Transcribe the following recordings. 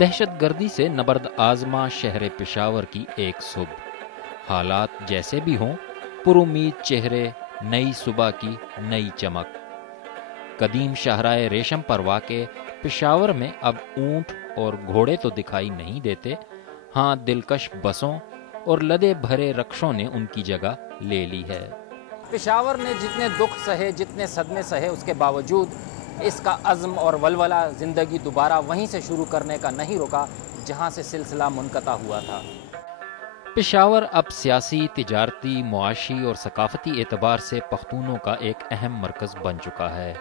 دہشت گردی سے نبرد آزما شہر پشاور کی ایک صبح، حالات جیسے بھی ہوں، پر امید چہرے، نئی صبح کی نئی چمک۔ قدیم شاہراہ ریشم پر واقع پشاور میں اب اونٹ اور گھوڑے تو دکھائی نہیں دیتے، ہاں دلکش بسوں اور لدے بھرے رکشوں نے ان کی جگہ لے لی ہے۔ پشاور نے جتنے دکھ سہے، جتنے صدمے سہے، اس کے باوجود اس کا عزم اور ولولہ زندگی دوبارہ وہیں سے شروع کرنے کا نہیں رکا جہاں سے سلسلہ منقطع ہوا تھا۔ پشاور اب سیاسی، تجارتی، معاشی اور ثقافتی اعتبار سے پختونوں کا ایک اہم مرکز بن چکا ہے۔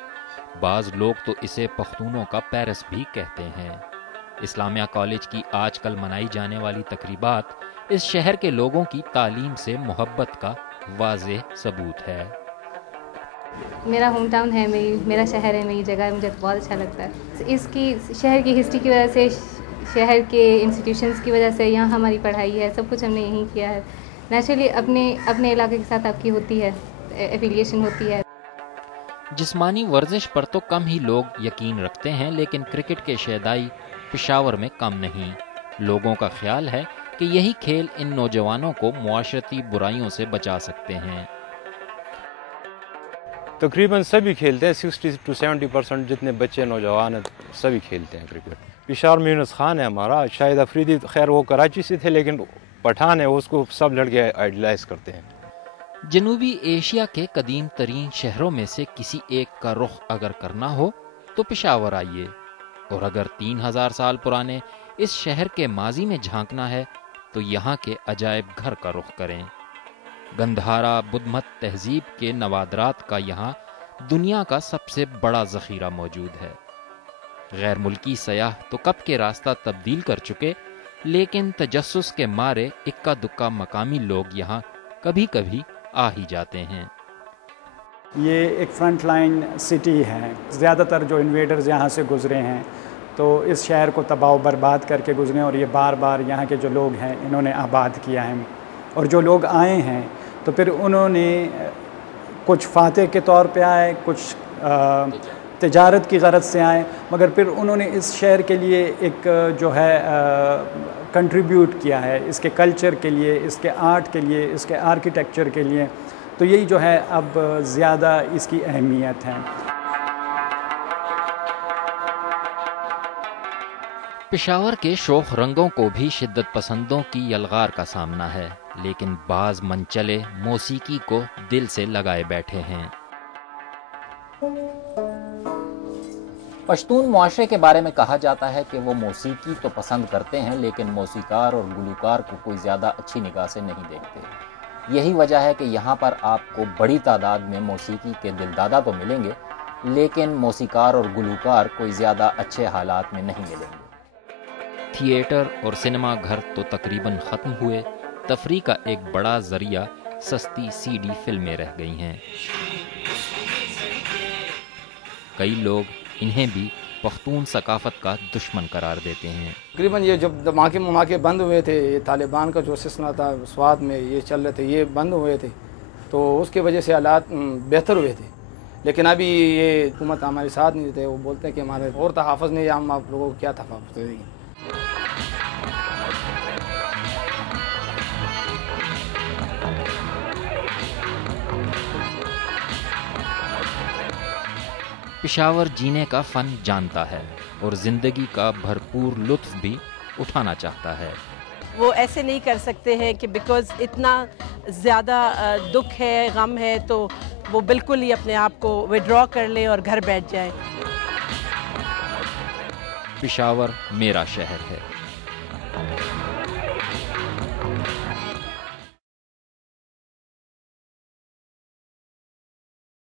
بعض لوگ تو اسے پختونوں کا پیرس بھی کہتے ہیں۔ اسلامیہ کالج کی آج کل منائی جانے والی تقریبات اس شہر کے لوگوں کی تعلیم سے محبت کا واضح ثبوت ہے۔ میرا ہوم ٹاؤن ہے، میرا شہر ہے، میری جگہ ہے، مجھے بہت اچھا لگتا ہے۔ اس کی شہر کی ہسٹری کی وجہ سے، شہر کے انسٹیٹیوشنس کی وجہ سے یہاں ہماری پڑھائی ہے، سب کچھ ہم نے یہیں کیا ہے۔ نیچرلی اپنے علاقے کے ساتھ آپ کی ہوتی ہے، ایفیلیشن ہوتی ہے۔ جسمانی ورزش پر تو کم ہی لوگ یقین رکھتے ہیں، لیکن کرکٹ کے شیدائی پشاور میں کم نہیں۔ لوگوں کا خیال ہے کہ یہی کھیل ان نوجوانوں کو معاشرتی برائیوں سے بچا سکتے ہیں۔ تقریباً سبھی کھیلتے ہیں، 60 to 70% جتنے بچے نوجوان ہیں سبھی کھیلتے ہیں کرکٹ۔ پشاور میں یونس خان ہے ہمارا، شاہد افریدی خیر وہ کراچی سے تھے لیکن پٹھان ہے، اس کو سب لڑکے آئیڈلائز کرتے ہیں۔ جنوبی ایشیا کے قدیم ترین شہروں میں سے کسی ایک کا رخ اگر کرنا ہو تو پشاور آئیے، اور اگر 3000 سال پرانے اس شہر کے ماضی میں جھانکنا ہے تو یہاں کے عجائب گھر کا رخ کریں۔ گندھارا بدھ مت تہذیب کے نوادرات کا یہاں دنیا کا سب سے بڑا ذخیرہ موجود ہے۔ غیر ملکی سیاح تو کب کے راستہ تبدیل کر چکے، لیکن تجسس کے مارے اکا دکا مقامی لوگ یہاں کبھی کبھی آ ہی جاتے ہیں۔ یہ ایک فرنٹ لائن سٹی ہے، زیادہ تر جو انویڈرز یہاں سے گزرے ہیں تو اس شہر کو تباہ و برباد کر کے گزرے، اور یہ بار بار یہاں کے جو لوگ ہیں انہوں نے آباد کیا ہے، اور جو لوگ آئے ہیں تو پھر انہوں نے کچھ فاتح کے طور پہ آئے، کچھ تجارت کی غرض سے آئے، مگر پھر انہوں نے اس شہر کے لیے ایک جو ہے کنٹریبیوٹ کیا ہے، اس کے کلچر کے لیے، اس کے آرٹ کے لیے، اس کے آرکیٹیکچر کے لیے، تو یہی جو ہے اب زیادہ اس کی اہمیت ہے۔ پشاور کے شوخ رنگوں کو بھی شدت پسندوں کی یلغار کا سامنا ہے، لیکن بعض منچلے موسیقی کو دل سے لگائے بیٹھے ہیں۔ پشتون معاشرے کے بارے میں کہا جاتا ہے کہ وہ موسیقی تو پسند کرتے ہیں لیکن موسیقار اور گلوکار کو کوئی زیادہ اچھی نگاہ سے نہیں دیکھتے۔ یہی وجہ ہے کہ یہاں پر آپ کو بڑی تعداد میں موسیقی کے دلدادہ تو ملیں گے، لیکن موسیقار اور گلوکار کوئی زیادہ اچھے حالات میں نہیں ملیں گے۔ تھیٹر اور سنیما گھر تو تقریباً ختم ہوئے، تفریح کا ایک بڑا ذریعہ سستی سی ڈی فلمیں رہ گئی ہیں۔ کئی لوگ انہیں بھی پختون ثقافت کا دشمن قرار دیتے ہیں۔ تقریباً یہ جب دھماکے بند ہوئے تھے، یہ طالبان کا جو سلسلہ تھا سوات میں یہ چل رہے تھے، یہ بند ہوئے تھے تو اس کی وجہ سے حالات بہتر ہوئے تھے، لیکن ابھی یہ حکومت ہمارے ساتھ نہیں تھے، وہ بولتے ہیں کہ ہمارے اور تحفظ نہیں، ہم آپ لوگوں کو کیا تحفظ دیں گے۔ پشاور جینے کا فن جانتا ہے اور زندگی کا بھرپور لطف بھی اٹھانا چاہتا ہے۔ وہ ایسے نہیں کر سکتے ہیں کہ بیکاز اتنا زیادہ دکھ ہے، غم ہے، تو وہ بالکل ہی اپنے آپ کو وڈرا کر لیں اور گھر بیٹھ جائیں۔ پشاور میرا شہر ہے۔